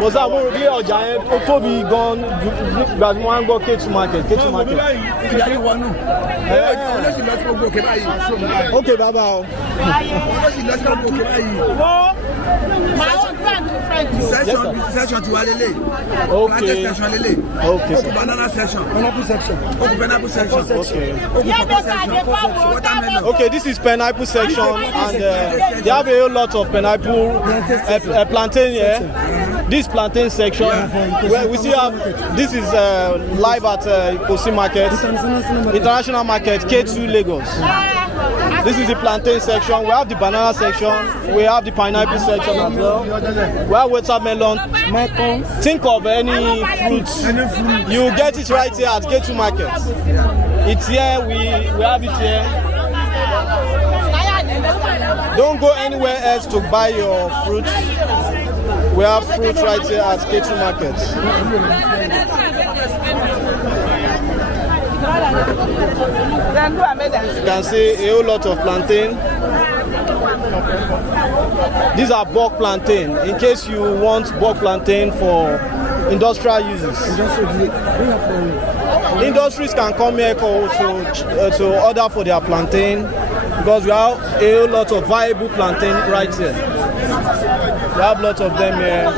What's up? We're here. Giant. Otobi gone. But one go Ketu Market. Ketu Market. Okay, baba. Section to Alele. Okay. Okay. Banana section. Pineapple section. Okay. Okay, this is pineapple section, and they have a whole lot of pineapple plantain here. This plantain section, where we see this is live at Ketu Market, International Market, Ketu, Lagos. This is the plantain section. We have the banana section. We have the pineapple section as well. We have watermelon. Think of any fruit. You get it right here at Ketu Market. It's here. We have it here. Don't go anywhere else to buy your fruit. We have fruit right here at Ketu Market. You can see a whole lot of plantain. These are bulk plantain. In case you want bulk plantain for industrial uses. Industries can come here to order for their plantain, because we have a whole lot of viable plantain right here. We have lots of them here.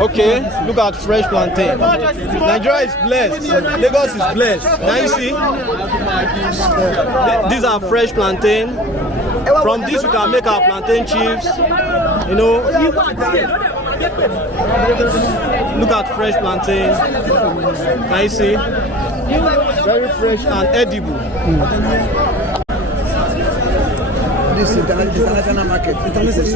Okay, look at fresh plantain. Nigeria is blessed. Lagos is blessed. Now you see, these are fresh plantain. From this we can make our plantain chips. You know, look at fresh plantain. Now you see, very fresh and edible. This is the international market. This is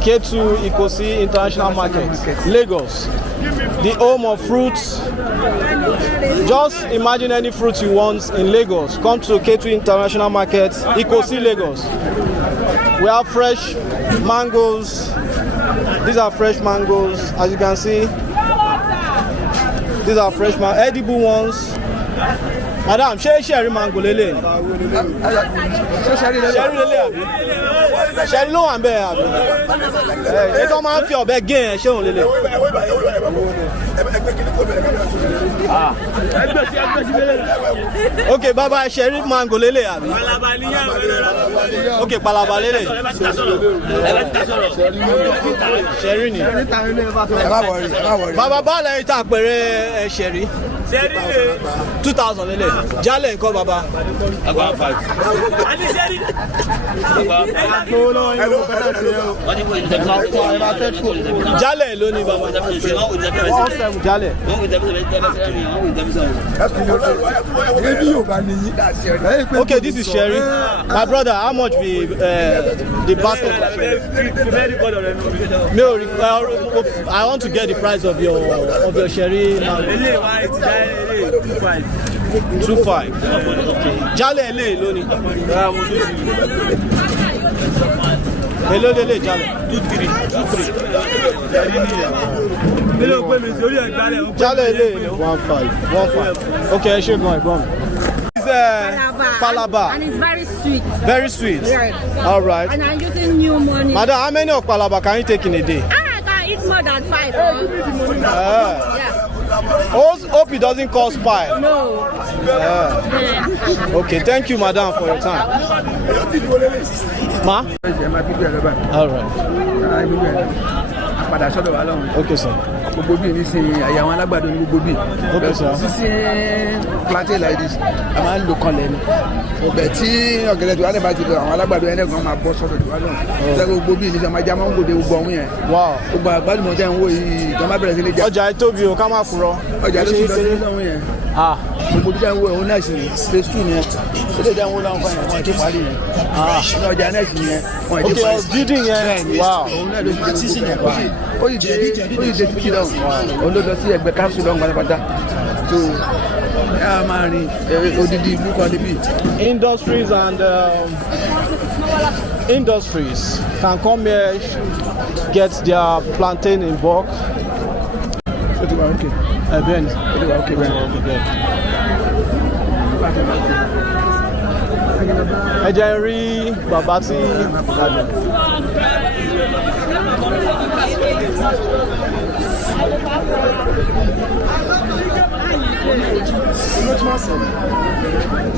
Ketu International Market, Lagos, the home of fruits. Just imagine any fruit you want in Lagos. Come to Ketu International Market, Lagos. We have fresh mangoes. These are fresh mangoes, as you can see. These are fresh edible ones. Madam, sherry mango lele. Sherry lele abi. Sherry lo wan be abi. E to ma fi obe gen e se on lele. Ah. Okay, baba sherry mango lele abi. Okay, palaba lele. Sherry ni. Baba ba le ta pere sherry. 2,000 lele. Jale nko baba. Agba 5. Ani sherry. Jale lo ni baba. Jale. Okay, this is sherry. My brother, how much be the bottle? No, I want to get the price of your sherry. 2.5. Okay. Jale ele loni. Hello lele jale. 2.3. Jale ele 1.5. Okay, she go on. It's Palaba. And it's very sweet. Very sweet. Yes. All right. And I'm using new money. Madam, how many of Palaba can you take in a day? I can eat more than 5. Yeah. Hope it doesn't cause pile. No. Okay, thank you, madam, for your time. Ma? All right. padà sọ́dọ̀ wa lọ́hùn. Okay, sir. Gbogbo bíi nísìnyí àyà àwọn alágbàdo ní gbogbo bíi. Okay, sir. Sísìn plantain like this a máa ń lo kanlẹ̀ ni. Ọbẹ̀ tí ọ̀gẹ̀dẹ̀ tó wà lẹ́bàá ti lọ àwọn alágbàdo yẹn lẹ́gbọ̀n máa bọ́ sọ́dọ̀ tó wà lọ́hùn. Sẹ́gun gbogbo bíi nísìnyí ọmọ ajá máa ń gbòde gbogbo ọ̀hún yẹn. Wow. Gbogbo àgbàlùmọ̀ tẹ́ ń wò yìí ìjọba bẹ̀rẹ̀ sí ní jà. Ọjà tóbi o ká má kúrò. Ọjà ló ti lọ sí lọ́hùn yẹn. Gbogbo bí táwọn òun náà sì ní phase 2 yẹn ó lè dáhùn láwọn fún yẹn wọn ti parí yẹn ní ọjà náà sì yẹn wọn ti parí. Building yẹn wow. Òun náà ló ti dé yẹn pa ó yìí dé títí lọ́hùn òun ló lọ sí ẹgbẹ́ kápsù lọ́hùn pátápátá so ẹ á máa rin odidi ìlú kan níbí. Industries and industries can come here get their plantain in bulk. Ó ti wà ókè. Bẹ́ẹ̀ ni. Ó ti wà ókè bẹ́ẹ̀. Ẹ jẹ́ n rí bàbá tí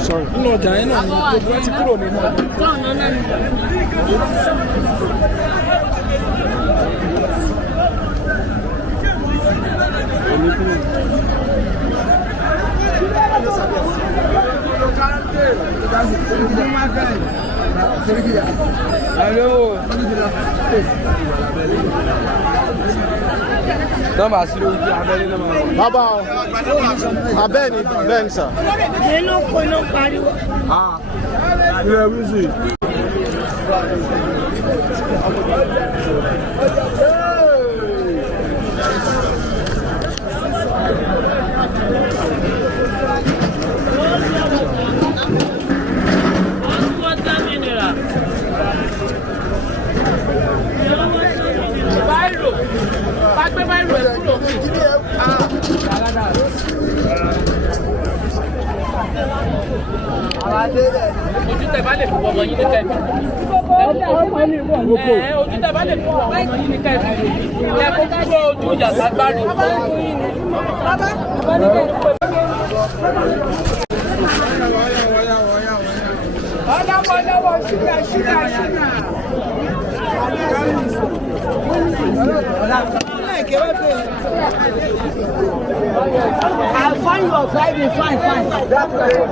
sorry. Nínú ọjà yẹn náà ni gbogbo ẹ ti kúrò nínú ọjà. Nọ́mbà sí lórí abẹ́lé náà. bàbá abẹ́ni bẹ́ẹ̀ni sà. Nínú kò ló pariwo. Ilé wíṣì. Ojú tẹ bá lè fi ọmọ yín ní kẹfì. Ojú tẹ bá lè fi ọmọ yín ní kẹfì. Ẹ kó kúrò ojú ìjà ságbárì. I'll find your Friday, fine.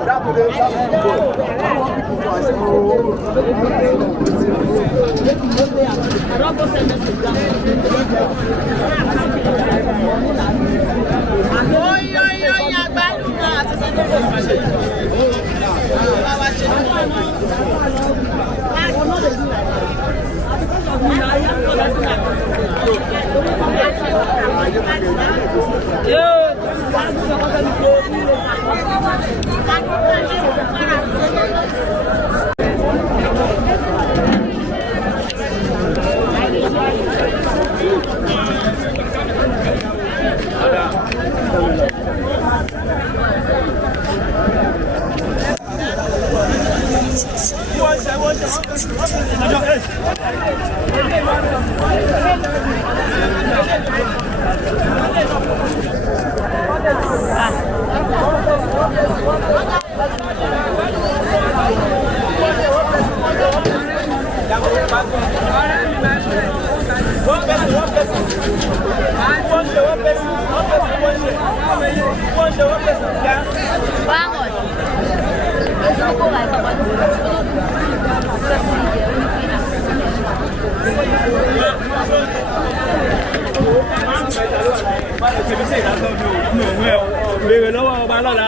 Bèrè lọ́wọ́ ọba lọ́la.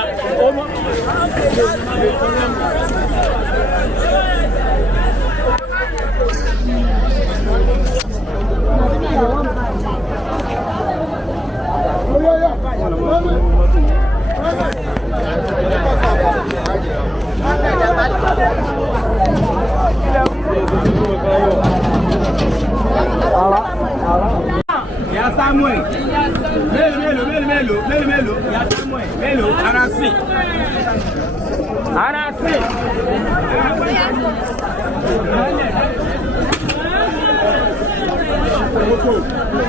Ìyá Samuel. Mélòó. Ìyá Samuel. Mélòó. Ara sí.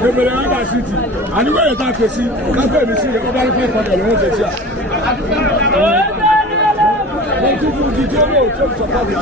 Ebele aba city. Ani wele ta kwesi. Ka pe mi si e ko ba ni 500 lo won se ti a. Mo ti fu di joro so so pa di.